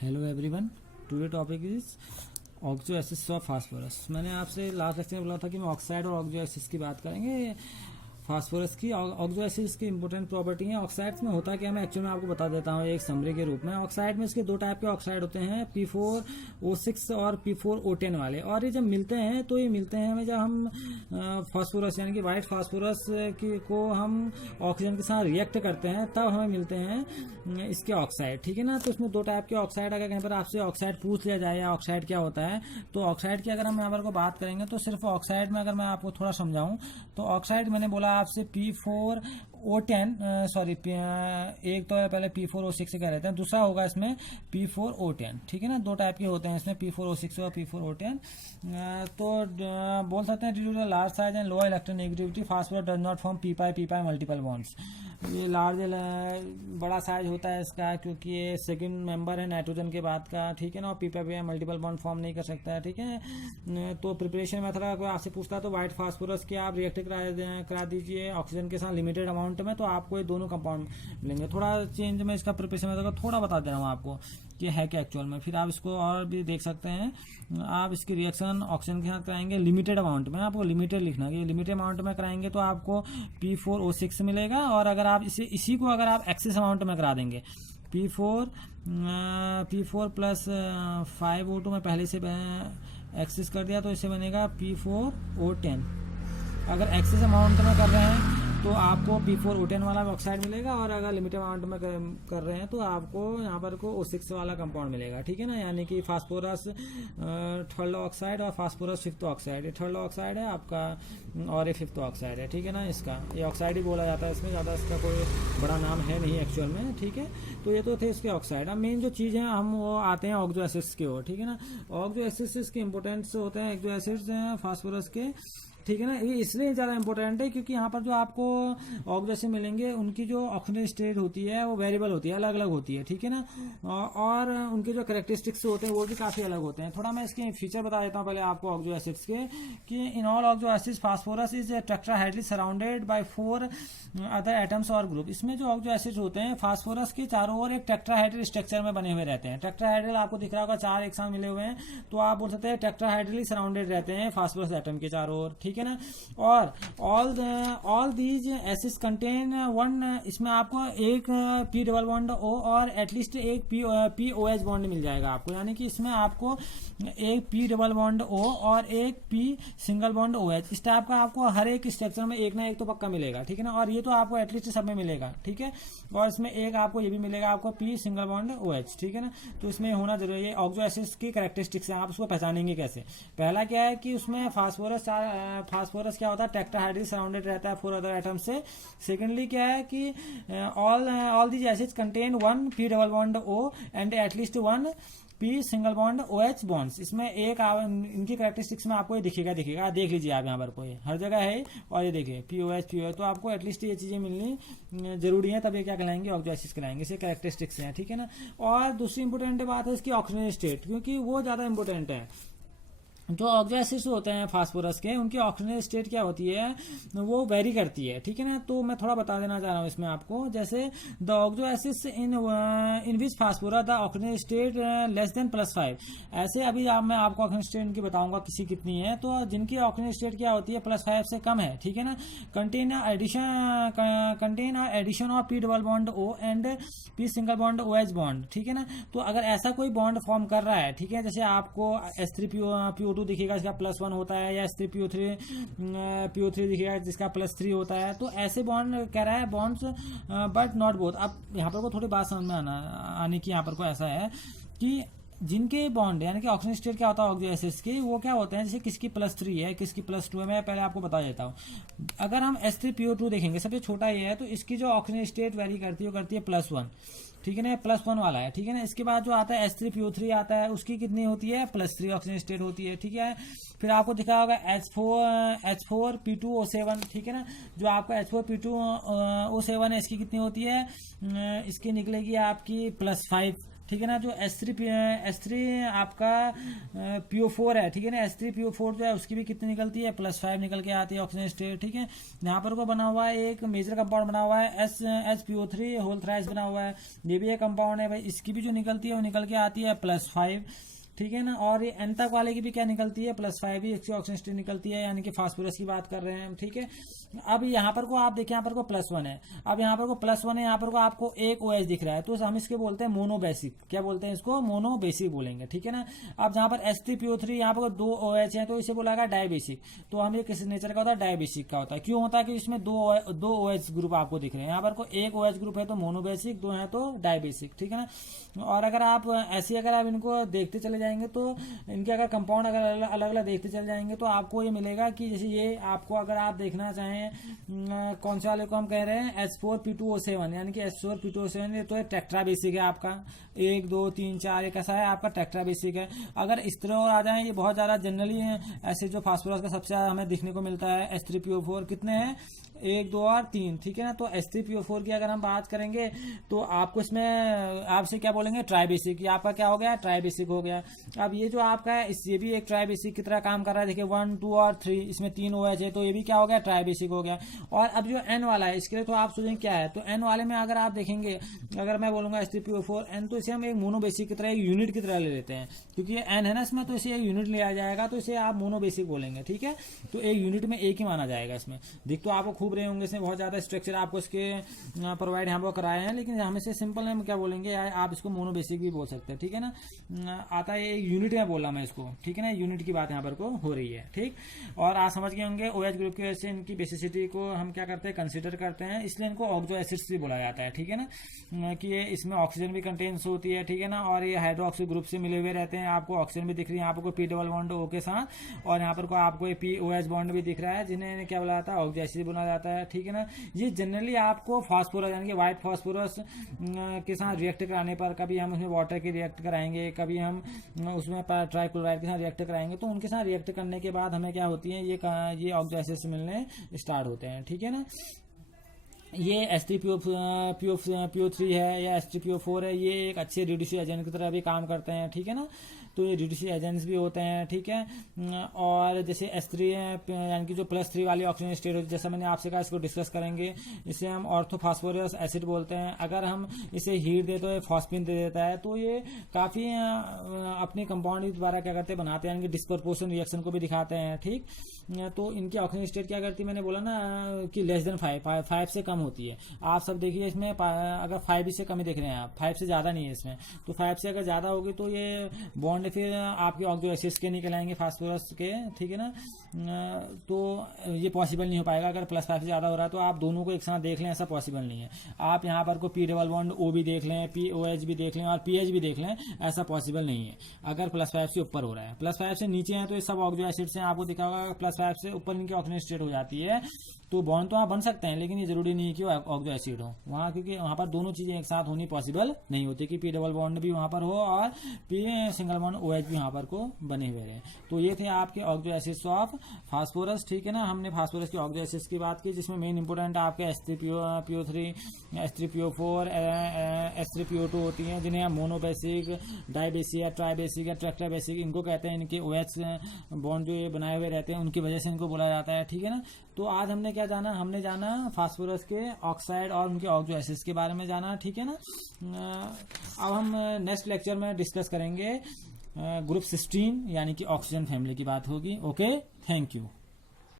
Hello everyone, today topic is oxo acids of phosphorus. मैंने आपसे last lecture में बोला था कि मैं ऑक्साइड और ऑक्सो एसिड्स की बात करेंगे। फास्फोरस की ऑक्सो एसिड्स की इंपॉर्टेंट प्रॉपर्टी है। ऑक्साइड्स में होता क्या, मैं एक्चुअली में आपको बता देता हूँ एक समरी के रूप में। ऑक्साइड में इसके दो टाइप के ऑक्साइड होते हैं, P4O6 और P4O10 वाले। और ये जब मिलते हैं तो ये मिलते हैं हमें जब हम फास्फोरस यानी कि वाइट फास्फोरस को हम ऑक्सीजन के साथ रिएक्ट करते हैं, तब हमें मिलते हैं इसके ऑक्साइड। ठीक है ना। तो इसमें दो टाइप के ऑक्साइड, अगर कहीं पर आपसे ऑक्साइड पूछ लिया जाए या ऑक्साइड क्या होता है, तो ऑक्साइड की अगर हम यहाँ पर को बात करेंगे तो सिर्फ ऑक्साइड में अगर मैं आपको थोड़ा समझाऊं तो ऑक्साइड मैंने बोला आपसे P4O10 सॉरी एक तो पहले P4O6 कह रहे थे, दूसरा होगा इसमें P4O10। ठीक है ना। दो टाइप के होते हैं इसमें, P4O6 और P4O10। तो बोल सकते हैं due to the large size and low electronegativity phosphorus does not form p pi multiple bonds. ये बड़ा साइज होता है इसका, क्योंकि ये सेकंड मेंबर है नाइट्रोजन के बाद का। ठीक है ना। और P pi multiple bond form नहीं कर सकता है। ठीक है। तो प्रिपरेशन मेथड अगर आपसे पूछता है तो व्हाइट फास्फोरस के आप रिएक्ट करा दीजिए ऑक्सीजन के साथ लिमिटेड अमाउंट में, तो आपको ये दोनों कंपाउंड मिलेंगे। थोड़ा चेंज में इसका प्रिपरेशन मेथड थोड़ा बता दे रहा हूँ आपको कि है क्या एक्चुअल में। फिर आप इसको और भी देख सकते हैं। आप इसकी रिएक्शन ऑक्सीजन के साथ कराएंगे लिमिटेड अमाउंट में, आपको लिमिटेड लिखना है। लिमिटेड अमाउंट में कराएंगे तो आपको P4O6 मिलेगा। और अगर आप इसी को अगर आप एक्सेस अमाउंट में करा देंगे P4 प्लस 5O2 में पहले से एक्सेस कर दिया तो इससे बनेगा P4O10। अगर एक्सेस अमाउंट में कर रहे हैं तो आपको P4O10 वाला ऑक्साइड मिलेगा, और अगर लिमिटेड अमाउंट में कर रहे हैं तो आपको यहाँ पर को O6 वाला कंपाउंड मिलेगा। ठीक है ना। यानी कि फास्फोरस थर्ड ऑक्साइड और फास्फोरस फिफ्थ ऑक्साइड। ये थर्ड ऑक्साइड है आपका और ये फिफ्थ ऑक्साइड है। ठीक है ना। इसका ये ऑक्साइड ही बोला जाता है, इसमें ज़्यादा इसका कोई बड़ा नाम है नहीं एक्चुअल में। ठीक है। तो ये तो थे इसके ऑक्साइड। अब मेन जो चीज़ है हम वो आते हैं ऑक्सो एसिड्स की ओर। ठीक है ना। ऑक्सो एसिड्स के इंपॉर्टेंस होते हैं ऑक्सो एसिड्स हैं फास्फोरस के। ठीक है ना। ये इसलिए ज़्यादा इंपॉर्टेंट है क्योंकि यहाँ पर जो आपको ऑक्सो से मिलेंगे उनकी जो ऑक्सीजन स्टेट होती है वो वेरिएबल होती है, अलग अलग होती है। ठीक है ना। और उनके जो कैरेक्टरिस्टिक्स होते हैं वो भी काफ़ी अलग होते हैं। थोड़ा मैं इसके फीचर बता देता हूँ पहले आपको ऑक्सो एसिड्स के, कि in all oxo acids phosphorus is tetrahedrally surrounded by 4 other atoms और ग्रुप। इसमें जो ऑक्सो एसिड्स होते हैं फास्फोरस के चारों ओर एक टेट्राहेड्रल स्ट्रक्चर में बने हुए रहते हैं। टेट्राहेड्रल आपको दिख रहा होगा, 4 एक साथ मिले हुए हैं, तो आप बोल सकते हैं टेट्राहेड्रली सराउंडेड रहते हैं फास्फोरस एटम के चारों ओर। ठीक है ना। और all these acids contain one, इसमें आपको एक P डबल बॉन्ड O और एटलीस्ट एक POH बॉन्ड मिल जाएगा आपको। यानी कि इसमें आपको एक P डबल बॉन्ड O और एक P सिंगल बॉन्ड OH, इस टाइप का आपको हर एक स्ट्रक्चर में एक ना एक तो पक्का मिलेगा। ठीक है ना। और ये तो आपको एटलीस्ट सब में मिलेगा। ठीक है। और इसमें एक आपको ये भी मिलेगा आपको P सिंगल बॉन्ड OH। ठीक है ना। तो इसमें होना जरूरी है। ऑक्सो एसिड्स की कैरेक्टरिस्टिक्स हैं, आप उसको पहचानेंगे कैसे। पहला क्या है कि उसमें फास्फोरस क्या होता है, टेट्राहेड्रल सराउंडेड रहता है 4 अदर एटम से। सेकेंडली क्या है कि all these acids contain 1 P double bond O and at least 1 P single bond OH bonds. इसमें एक इनकी कैरेक्टरिस्टिक्स में आपको ये दिखेगा देख लीजिए आप यहाँ पर कोई हर जगह है। और ये देखिए POH, तो आपको एटलीस्ट ये चीज़ें मिलनी जरूरी है, तब ये क्या कहलाएंगे ऑक्सो एसिड्स कहलाएंगे। इसे कैरेक्टरिस्टिक्स हैं। ठीक है ना। और दूसरी इंपॉर्टेंट बात है इसकी ऑक्सीजन स्टेट, क्योंकि वो ज़्यादा इंपॉर्टेंट है। जो ऑक्सो एसिड्स होते हैं फास्फोरस के, उनकी ऑक्सीजन स्टेट क्या होती है, वो वेरी करती है। ठीक है ना। तो मैं थोड़ा बता देना चाह रहा हूँ इसमें आपको। जैसे the oxo acids in which phosphorus the oxygen state less than +5। ऐसे अभी मैं आपको ऑक्सीजन स्टेट इनकी बताऊंगा किसी कितनी है। तो जिनकी ऑक्सीजन स्टेट क्या होती है +5 से कम है। ठीक है ना। Contain addition of P double bond O and P single bond OH bond. ठीक है ना। तो अगर ऐसा कोई बॉन्ड फॉर्म कर रहा है, ठीक है, जैसे आपको H3PO2 दिखेगा जिसका +1 होता है, या H3PO3 दिखेगा जिसका +3 होता है, तो ऐसे बॉन्ड कह रहा है बॉन्ड्स बट नॉट बोथ। अब यहाँ पर को थोड़ी बात समझ में आने की यहाँ पर को ऐसा है कि जिनके बॉन्ड यानी कि ऑक्सीजन स्टेट क्या होता है ऑक्सो एसिड्स की, वो क्या होते हैं, जैसे किसकी +3 है किसकी +2 है। मैं पहले आपको बता देता हूँ। अगर हम H3PO2 देखेंगे, सबसे छोटा ये है, तो इसकी जो ऑक्सीजन स्टेट वेरी करती है वो करती है +1। ठीक है ना। +1 वाला है। ठीक है ना। इसके बाद जो आता है H3PO3 आता है, उसकी कितनी होती है +3 ऑक्सीजन स्टेट होती है। ठीक है। फिर आपको दिखा होगा H4P2O7। ठीक है ना। जो आपका H4P2O7 है, इसकी कितनी होती है, इसकी निकलेगी आपकी +5। ठीक है ना। जो H3 आपका PO4 है, ठीक है ना, H3PO4 जो है उसकी भी कितनी निकलती है, +5 निकल के आती है ऑक्सीजन स्टेट, ठीक है। यहाँ पर को बना हुआ है एक मेजर कंपाउंड बना हुआ है HPO3 होल थ्राइस बना हुआ है, ये भी एक कंपाउंड है भाई, इसकी भी जो निकलती है वो निकल के आती है +5, ठीक है ना। और ये N तक वाले की भी क्या निकलती है, +5 ही इसकी ऑक्सीजन स्टेट निकलती है, यानी कि फास्फोरस की बात कर रहे हैं हम, ठीक है। अब यहाँ पर को आप देखिए, यहाँ पर को +1 है, अब यहाँ पर को +1 है, यहाँ पर को आपको एक OH दिख रहा है, तो हम इसके बोलते हैं मोनोबेसिक, क्या बोलते हैं इसको, मोनोबेसिक बोलेंगे, ठीक है ना। अब जहाँ पर H3PO3 यहाँ पर 2 OH है तो इसे बोला गया डायबेसिक, तो हम ये किस नेचर का होता है, डायबेसिक का होता है। क्यों होता है कि इसमें दो OH ग्रुप आपको दिख रहे हैं, यहाँ पर को एक OH ग्रुप है तो मोनोबेसिक, 2 है तो डायबेसिक, ठीक है ना। और अगर आप ऐसे अगर आप इनको देखते चले जाएंगे तो इनके अगर कंपाउंड अगर अलग अलग देखते चले जाएंगे तो आपको ये मिलेगा कि जैसे ये आपको अगर आप देखना चाहें कौन से वाले को हम कह रहे हैं H4P2O7, यानी कि H4P2O7, ये तो है टेट्रा बेसिक है आपका, 1 2 3 4 एक ऐसा है आपका टेट्रा बेसिक है। अगर इस तरह और आ जाए, ये बहुत ज्यादा जनरली ऐसे जो फास्फोरस का सबसे ज्यादा हमें देखने को मिलता है H3PO4, कितने हैं, 1 2 और 3, ठीक है ना। तो H3PO4 की अगर हम बात करेंगे तो आपको इसमें आपसे क्या बोलेंगे, ट्राइबेसिक, ये आपका क्या हो गया, ट्राइबेसिक हो गया। अब ये जो आपका है ये भी एक ट्राइबेसिक की तरह काम कर रहा है, देखिए 1 2 और 3, इसमें 3 OH है तो ये भी क्या हो गया, ट्राइबेसिक हो गया। और अब जो N वाला है इसके लिए तो आप सोचेंगे क्या है, तो N वाले में अगर आप देखेंगे, अगर मैं बोलूंगा H3PO4 N, तो इसे हम एक मोनोबेसिक की तरह, एक यूनिट की तरह ले लेते हैं, क्योंकि ये N है ना इसमें, तो इसे एक यूनिट लिया जाएगा, तो इसे आप मोनोबेसिक बोलेंगे, ठीक है। तो एक यूनिट में एक ही माना जाएगा इसमें। दिख तो आपको खूब रहे होंगे, इसमें बहुत ज्यादा स्ट्रक्चर आपको इसके प्रोवाइड यहाँ पर कराए हैं, लेकिन हमें से सिंपल हम क्या बोलेंगे, आप इसको मोनोबेसिक भी बोल सकते हैं, ठीक है ना। आता है एक यूनिट में बोला मैं इसको, ठीक है ना, यूनिट की बात यहाँ पर को हो रही है, ठीक। और आप समझ गए होंगे OH ग्रुप की वजह से इनकी बेसिसिटी को हम क्या करते हैं, कंसिडर करते हैं, इसलिए इनको ऑक्सो एसिड्स भी बोला जाता है, ठीक है ना, कि ये इसमें ऑक्सीजन भी कंटेन्स होती है, ठीक है ना। और ये हाइड्रोक्सी ग्रुप से मिले हुए रहते हैं, आपको ऑक्सीजन भी दिख रही है यहाँ पर को P डबल बॉन्ड O के साथ, और यहाँ पर को आपको POH बॉन्ड भी दिख रहा है, जिन्हें क्या बोला जाता है, ऑक्सो एसिड बोला जाता है, ठीक है ना। ये जनरली आपको फास्फोरस यानी कि व्हाइट फास्फोरस के साथ रिएक्ट कराने पर, कभी हम उसमें वाटर के रिएक्ट कराएंगे, कभी हम उसमें ट्राइक्लोराइड के साथ रिएक्ट कराएंगे, तो उनके साथ रिएक्ट करने के बाद हमें क्या होती है, ये ऑक्सो एसिड्स मिलने स्टार्ट होते हैं, ठीक है ना। ये H3PO3 है या H3PO4 है, ये एक अच्छे रिड्यूसिंग एजेंट की तरह भी काम करते हैं, ठीक है ना। तो ये रिड्यूसिंग एजेंट्स भी होते हैं, ठीक है। और जैसे H3 यानी कि जो +3 वाली ऑक्सीजन स्टेट होती है, जैसा मैंने आपसे कहा, इसको डिस्कस करेंगे, इसे हम ऑर्थोफॉस्फोरस एसिड बोलते हैं। अगर हम इसे हीट दे तो ये फॉस्फिन दे देता है, तो ये काफी अपने कंपाउंड द्वारा क्या करते हैं, बनाते हैं, यानी कि डिस्प्रपोर्शन रिएक्शन को भी दिखाते हैं, ठीक। तो इनकी ऑक्सीजन स्टेट क्या करती है, मैंने बोला ना कि <5 5 से कम होती है। आप सब देखिए इसमें अगर 5 से कम ही देख रहे हैं आप, 5 से ज्यादा नहीं है इसमें, तो 5 से अगर ज्यादा होगी तो ये बॉन्ड फिर आपके ऑक्सो एसिड्स के निकल आएंगे, फास्फोरस के, ठीक है ना। तो ये पॉसिबल नहीं हो पाएगा, अगर +5 से ज्यादा हो रहा है तो आप दोनों को एक साथ देख लें, ऐसा पॉसिबल नहीं है। आप यहाँ पर को P डबल बॉन्ड O भी देख लें, POH भी देख लें और PH भी देख लें, ऐसा पॉसिबल नहीं है अगर +5 से ऊपर हो रहा है। +5 से नीचे है तो ये सब ऑक्सो एसिड्स हैं, आपको दिखा होगा। +5 से ऊपर इनकी ऑक्सीजन स्टेट हो जाती है तो बॉन्ड तो वहाँ बन सकते हैं, लेकिन ये जरूरी नहीं है कि वो ऑक्सो एसिड हो वहाँ, क्योंकि वहाँ पर दोनों चीजें एक साथ होनी पॉसिबल नहीं होती कि P डबल बॉन्ड भी वहाँ पर हो और P सिंगल बॉन्ड OH भी वहाँ पर को बने हुए रहे। तो ये थे आपके ऑक्सो एसिड्स ऑफ फास्फोरस, ठीक है ना। हमने फास्फोरस के ऑक्सो एसिड्स की बात की, जिसमें मेन इंपोर्टेंट आपके H3PO3, H3PO4, H3PO2 होती हैं, जिन्हें हम मोनोबेसिक, डाइबेसिक या ट्राइबेसिक या टेट्राबेसिक इनको कहते हैं। इनके OH बॉन्ड जो ये बनाए हुए रहते हैं उनकी वजह से इनको बोला जाता है, ठीक है ना। तो आज हमने क्या जाना, हमने जाना फास्फोरस के ऑक्साइड और उनके ऑक्सो एसिड्स के बारे में जाना, ठीक है ना। अब हम नेक्स्ट लेक्चर में डिस्कस करेंगे ग्रुप 16 यानी कि ऑक्सीजन फैमिली की बात होगी। Okay, thank you.